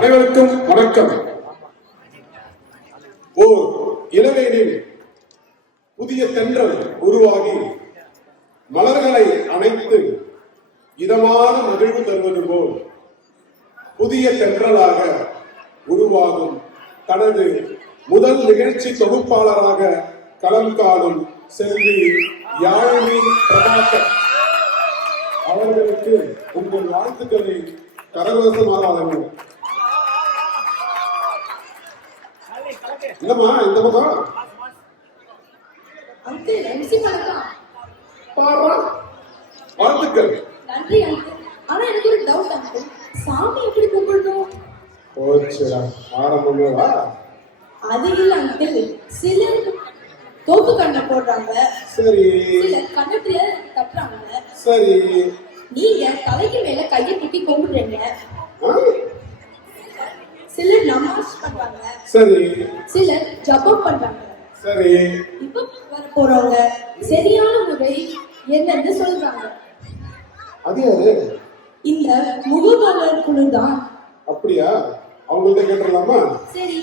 அனைவருக்கும் வணக்கம். ஓர் இளவேனில் புதிய தென்றல் உருவாகி மலர்களை அணைத்து இதமான மகிழ்வு தருவது போல் புதிய தென்றலாக உருவாகும் தனது முதல் நிகழ்ச்சி தொகுப்பாளராக களம் காணும் செல்வி யாழினி பிரபாகர் அவர்களுக்கு உங்கள் வாழ்த்துக்களை கரகோஷமாக இல்லம்மா இந்த பக்கம் வாழ்த்துக்கள். நன்றி அங்கிள். ஆனா எனக்கு ஒரு டவுட் அங்கிள், சாமி எப்படி கும்பிடணும்? போச்சுடா ஆரம்பங்களா? அது இல்ல அங்கிள், சிலர் தோப்பு கண்ணை போடுறாங்க, சரி, சிலர் கண்ணத்துல கட்டுறாங்க, சரி, நீங்க தலைக்கு மேல கையை தூக்கி கும்பிடுறீங்க, சிலர் நமாஸ் பண்றாங்க, சரி, சிலர் ஜபம் பண்றாங்க, சரி. இப்ப வர போறவங்க சரியான முறை என்னன்னு சொல்றாங்க. அது யாரு? இந்த முகபாலர் குழு தான். அப்படியா? அவங்கள்ட்ட கேட்டுடலாமா? சரி,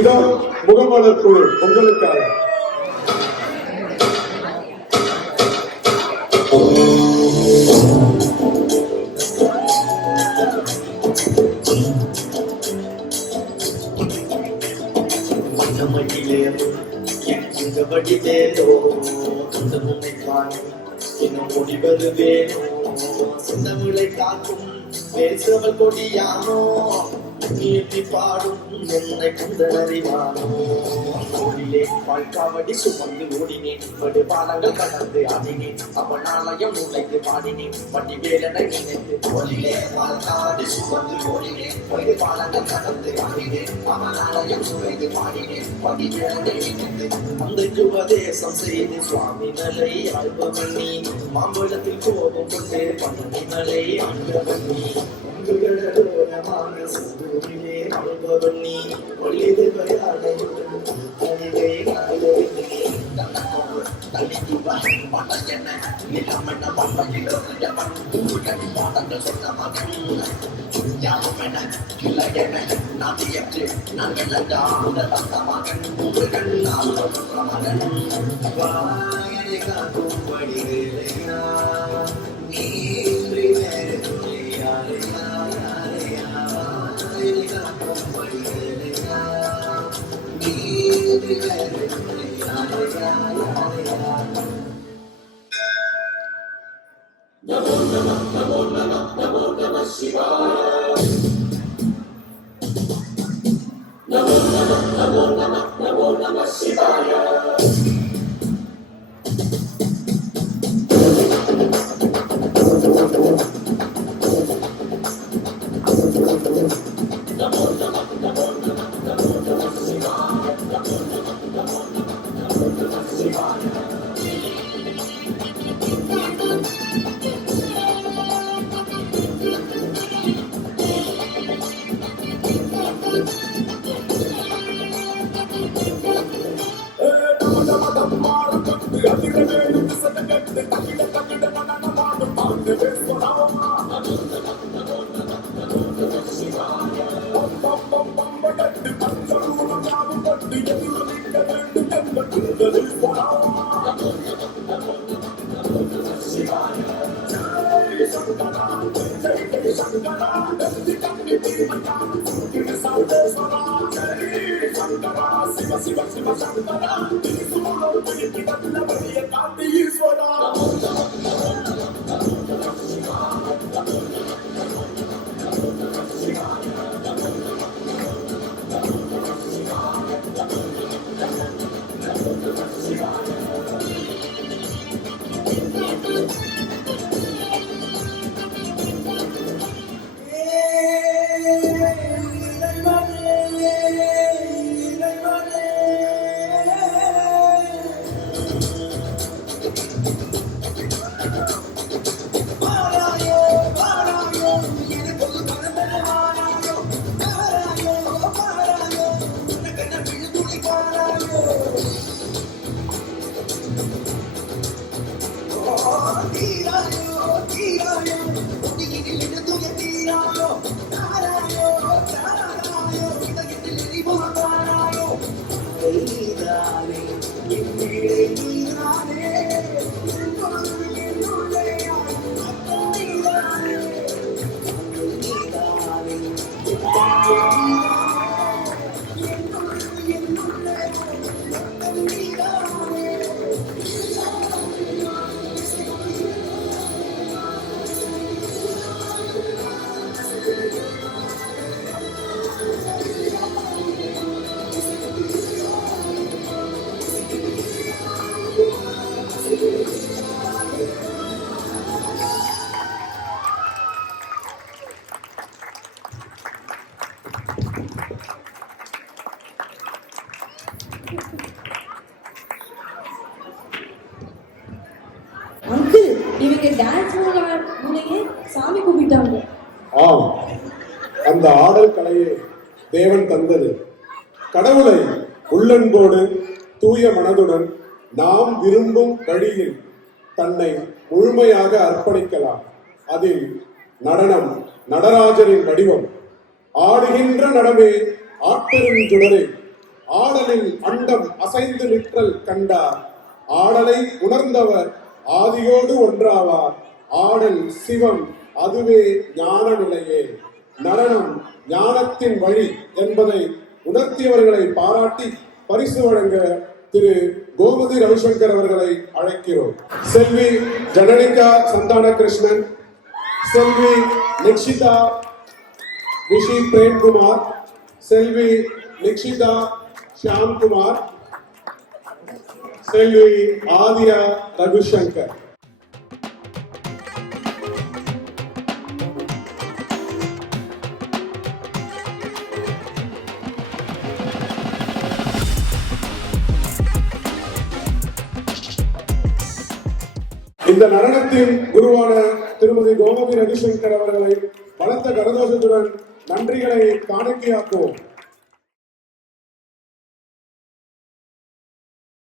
இதோ முகபாலர் குழு உங்களுக்காக. சிந்தமிழை காக்கும் பேசவள் கொடியானோ நீட்டி பாடும் என்னை குந்தறிவானோ ஓடிலே வாழ்க்காவடி சுமந்து ஓடினேன் படு பாலங்கள் கடந்து ஆடினேன் அவனாலயம் உழைத்து பாடினேன் பட்டி வேலனை நினைத்து ஓடிலே வாழ்க்காவடி சுமந்து ஓடினேன் படு பாலங்கள் கடந்து ஆடினேன் அவனாலயம் உழைத்து பாடினேன் பட்டி வேலனை நினைத்து அந்த உபதேசம் செய்து சுவாமி நலை அல்பவன் நீ மாம்பழத்தில் கோபம் கொண்டு பண்ணி நலை அன்பவன் நீ மான சூரிலே அல்பவன் நீ ஒளிது பயானையுடன் அணிகை Namo Namah Namo Namah Namo Namah Shivaya. Namo Namah Namo Namah Namo Namah Shivaya. பசங்க உன்னையே சாமி கூப்பிட்டாங்க. ஆம், அந்த ஆடல் கலையை தேவன் தந்தது. கடவுளை உள்ளன்போடு தூய மனதுடன் நாம் விரும்பும் வழியில் தன்னை முழுமையாக அர்ப்பணிக்கலாம். அதில் நடனம் நடராஜரின் வடிவம். ஆடுகின்ற நடமே ஆட்டெரும் சுடரே, ஆடலில் அண்டம் அசைந்து நிற்றல் கண்டார். ஆடலை உணர்ந்தவர் ஆதியோடு ஒன்றாவார். ஆடல் சிவம், அதுவே ஞான நிலையே. நடனம் ஞானத்தின் வழி என்பதை உணர்த்தியவர்களை பாராட்டி பரிசு வழங்க திரு கோமதி ரவிசங்கர் அவர்களை அழைக்கிறோம். செல்வி ஜனனிகா சந்தான கிருஷ்ணன், செல்வி நிக்ஷிதா விஷி பிரேம்குமார், செல்வி நிக்ஷிதா ஷியாம்குமார், செல்வி ஆதியா ரகுசங்கர். இந்த நடனத்தின் குருவான திருமதி கோமதி ரவிசங்கர் அவர்களை பலத்த கரதோஷத்துடன் நன்றிகளை காணிக்கையாக்குவோம்.